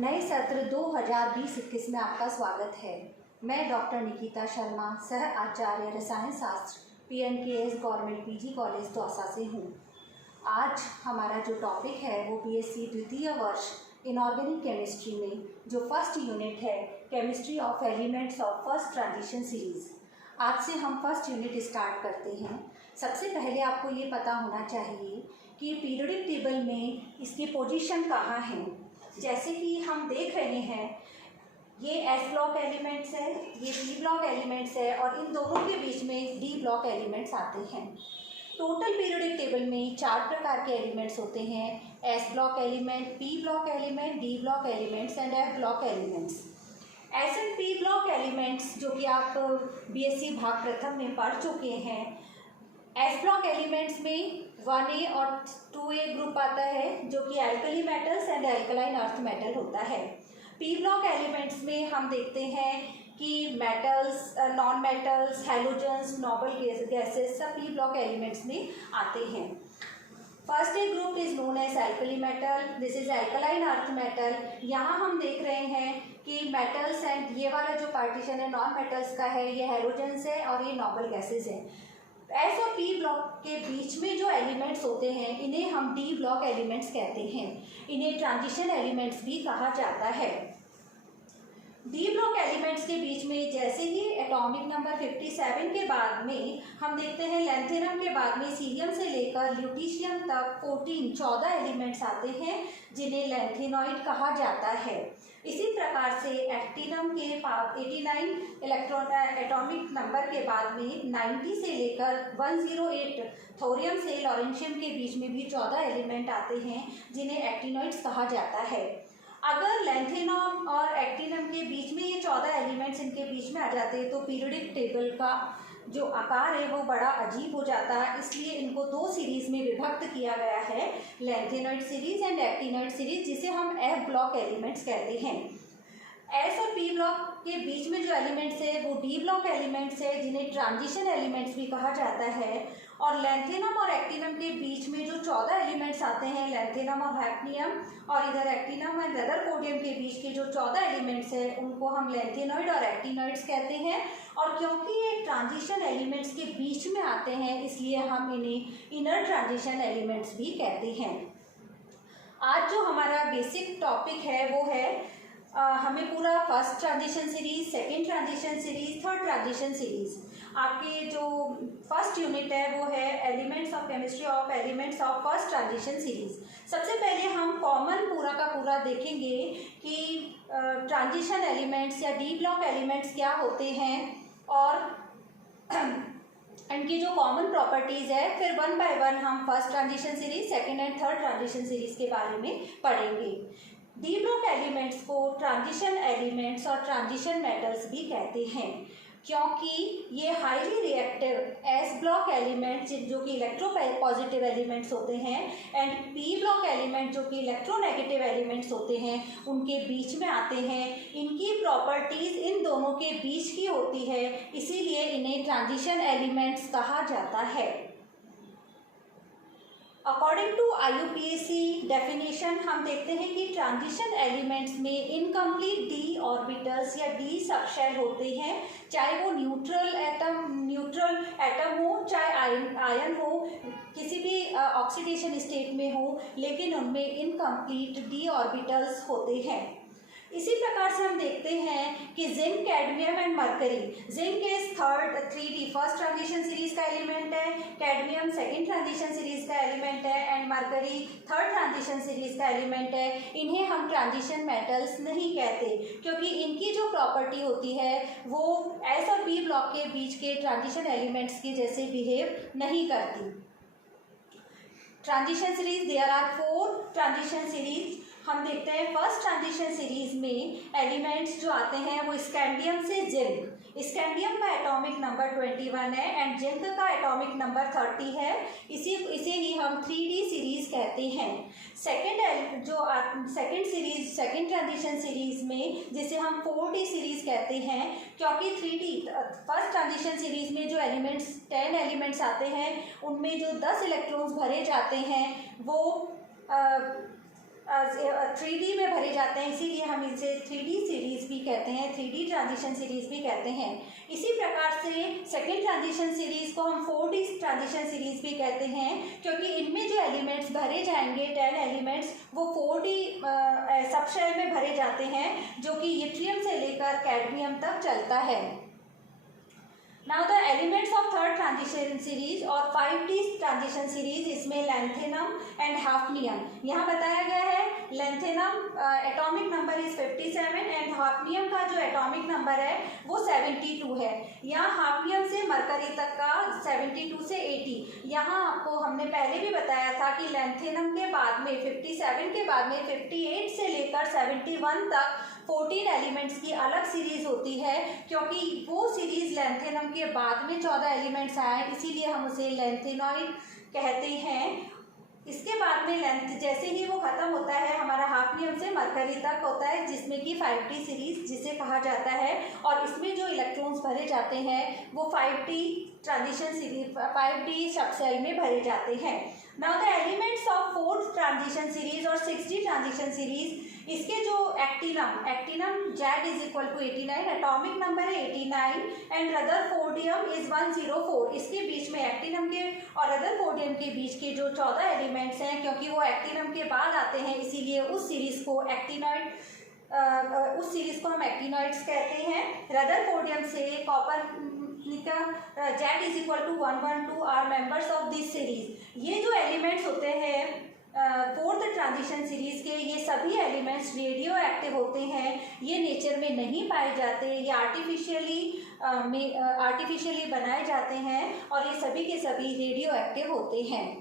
नए सत्र 2020-21 में आपका स्वागत है। मैं डॉक्टर निकिता शर्मा, सह आचार्य रसायन शास्त्र PNKS government PG college Dausa से हूँ। आज हमारा जो टॉपिक है वो BSc द्वितीय वर्ष इनऑर्गेनिक केमिस्ट्री में जो फर्स्ट यूनिट है chemistry of elements of first transition series. आज से हम फर्स्ट यूनिट स्टार्ट करते हैं। सबसे पहले आपको ये पता होना चाहिए कि पीरियोडिक टेबल में इसकी पोजीशन कहाँ है। जैसे कि हम देख रहे हैं, ये S ब्लॉक एलिमेंट्स है, ये P ब्लॉक एलिमेंट्स है और इन दोनों के बीच में D ब्लॉक एलिमेंट्स आते हैं। टोटल पीरियोडिक टेबल में 4 प्रकार के एलिमेंट्स होते हैं: S block element, P block element, D block elements and F block elements. S and P block elements जो कि आप BSc भाग प्रथम में पढ़ चुके हैं। S ब्लॉक एलिमेंट्स में 1A और 2A ग्रुप आता है जो कि alkali metals and alkaline earth metal होता है। P ब्लॉक एलिमेंट्स में हम देखते हैं कि metals, non metals, halogens, noble gases सब P ब्लॉक एलिमेंट्स में आते हैं। First A group is known as alkali metal, this is alkaline earth metal. यहाँ हम देख रहे हैं कि मेटल्स एंड ये वाला जो पार्टीशन है नॉन मेटल्स का है, ये हैलोजेंस है और ये नोबल गैसेस है। S और P ब्लॉक के बीच में जो एलिमेंट्स होते हैं इन्हें हम D ब्लॉक एलिमेंट्स कहते हैं। इन्हें ट्रांजिशन एलिमेंट्स भी कहा जाता है। D ब्लॉक एलिमेंट्स के बीच में जैसे ही एटॉमिक नंबर 57 के बाद में हम देखते हैं लैंथेनम के बाद में सीरियम से लेकर ल्यूटीशियम तक 14 एलिमेंट्स आते हैं जिन्हें लैंथेनॉइड कहा जाता है। इसी प्रकार से एक्टिनम के 89 इलेक्ट्रॉन एटॉमिक नंबर के बाद में 90 से लेकर 108 थोरियम से लॉरेंशियम के बीच में भी 14 एलिमेंट आते हैं जिन्हें एक्टिनॉइड्स कहा जाता है। अगर लैंथेनम और एक्टिनम के बीच में ये 14 एलिमेंट्स इनके बीच में आ जाते हैं तो पीरियोडिक टेबल का जो आकार है वो बड़ा अजीब हो जाता है। इसलिए इनको 2 सीरीज़ में विभक्त किया गया है, lanthanoid series and actinoid series, जिसे हम F ब्लॉक एलिमेंट्स कहते हैं। S और P ब्लॉक के बीच में जो एलिमेंट्स है वो D ब्लॉक एलिमेंट्स है जिन्हें ट्रांजिशन एलिमेंट्स भी कहा जाता है। और लैंथेनम और एक्टिनम के बीच में जो 14 एलिमेंट्स आते हैं, लैंथेनम और हैफ्नियम और इधर एक्टिनम एंड रदरफोर्डियम के बीच के जो 14 एलिमेंट्स हैं उनको हम लैंथेनॉइड और एक्टिनॉइड्स कहते हैं। और क्योंकि ये ट्रांजिशन एलिमेंट्स के बीच में आते हैं इसलिए हम इन्हें इनर ट्रांजिशन एलिमेंट्स भी कहते हैं। आज जो हमारा बेसिक टॉपिक है वो है हमें पूरा first transition series, second transition series, third transition series. आपके जो फर्स्ट यूनिट है वो है elements of chemistry of elements of first transition series. सबसे पहले हम कॉमन पूरा का पूरा देखेंगे कि ट्रांजिशन एलिमेंट्स या D ब्लॉक एलिमेंट्स क्या होते हैं और इनकी जो कॉमन प्रॉपर्टीज़ है। फिर 1 बाय 1 हम first transition series, second and third transition series के बारे में पढ़ेंगे। D ब्लॉक एलिमेंट्स को ट्रांजिशन एलिमेंट्स और ट्रांजिशन मेटल्स भी कहते हैं क्योंकि ये highly reactive S block elements जो कि इलेक्ट्रोपॉजिटिव एलिमेंट्स होते हैं एंड P ब्लॉक एलिमेंट जो कि इलेक्ट्रोनेगेटिव एलिमेंट्स होते हैं उनके बीच में आते हैं। इनकी प्रॉपर्टीज़ इन दोनों के बीच की होती है, इसीलिए इन्हें ट्रांजिशन एलिमेंट्स कहा जाता है। अकॉर्डिंग टू IUPAC डेफिनेशन हम देखते हैं कि ट्रांजिशन एलिमेंट्स में इनकम्प्लीट D ऑर्बिटल्स या D सबशेल होते हैं, चाहे वो न्यूट्रल एटम हो, चाहे आयन हो, किसी भी ऑक्सीडेशन स्टेट में हो, लेकिन उनमें इनकम्प्लीट D ऑर्बिटल्स होते हैं। इसी प्रकार से हम देखते हैं कि zinc, cadmium and mercury. Zinc is 3D first transition series का एलिमेंट है, कैडमियम सेकेंड ट्रांजिशन सीरीज का एलिमेंट है and mercury third transition series का एलिमेंट है। इन्हें हम ट्रांजिशन मेटल्स नहीं कहते क्योंकि इनकी जो प्रॉपर्टी होती है वो S और P ब्लॉक के बीच के ट्रांजिशन एलिमेंट्स के जैसे बिहेव नहीं करती। Transition series, there are 4 transition series. हम देखते हैं फर्स्ट ट्रांजिशन सीरीज में एलिमेंट्स जो आते हैं वो स्कैंडियम से जिंक। स्कैंडियम का एटॉमिक नंबर 21 है एंड जिंक का एटॉमिक नंबर 30 है। इसे ही हम 3D सीरीज कहते हैं। सेकेंड ट्रांजिशन सीरीज में जिसे हम 4D सीरीज कहते हैं क्योंकि 3D फर्स्ट ट्रांजिशन सीरीज में जो एलिमेंट्स 10 एलिमेंट्स आते हैं उनमें जो 10 इलेक्ट्रॉन्स भरे जाते हैं वो 3D में भरे जाते जाते हैं, इसीलिए हम इसे 3D सीरीज भी कहते हैं, 3D ट्रांजिशन सीरीज भी कहते हैं। इसी प्रकार से सेकेंड ट्रांजिशन सीरीज को हम 4D ट्रांजिशन सीरीज भी कहते हैं, क्योंकि इनमें जो एलिमेंट्स भरे जाएंगे 10 एलिमेंट्स वो 4D सबशेल में भरे जाते हैं, जो कि यट्रियम से लेकर कैडमियम तक चलता है। Now the elements of third transition series और 5D ट्रांजिशन सीरीज, इसमें लैंथेनम एंड हाफनियम यहाँ बताया गया है। Lanthanum atomic number is 57 and hafnium का जो एटॉमिक नंबर है वो 72 है। यहाँ हाफनियम से मरकरी तक का 72 से 80। यहाँ आपको हमने पहले भी बताया था कि लैंथेनम के बाद में 57 के बाद में 58 से लेकर 71 तक 14 एलिमेंट्स की अलग सीरीज होती है, क्योंकि वो सीरीज लैंथेनम के बाद में 14 एलिमेंट्स आए, इसीलिए हम उसे लैंथेनॉइड कहते हैं। इसके बाद में लेंथ जैसे ही वो खत्म होता है, हमारा हाफनियम से मरकरी तक होता है, जिसमें कि 5D सीरीज जिसे कहा जाता है, और इसमें जो इलेक्ट्रॉन्स भरे जाते हैं वो 5D transition series 5D subshell में भरे जाते हैं। Now the elements of fourth transition series और 6D ट्रांजिशन सीरीज, इसके जो actinium Z is equal to 89, atomic number है 89 एंड रदरफोर्डियम इज 104। इसके बीच में एक्टिनम के और रदरफोर्डियम के बीच के जो 14 एलिमेंट्स हैं, क्योंकि वो एक्टिनम के बाद आते हैं, इसीलिए उस सीरीज को हम एक्टिनॉइड्स कहते हैं। रदरफोर्डियम से copper Z is equal to 112 are members of this series. ये जो एलिमेंट्स होते हैं फोर्थ ट्रांजिशन सीरीज के, ये सभी एलिमेंट्स रेडियो एक्टिव होते हैं। ये नेचर में नहीं पाए जाते, ये आर्टिफिशियली बनाए जाते हैं, और ये सभी के सभी रेडियो एक्टिव होते हैं।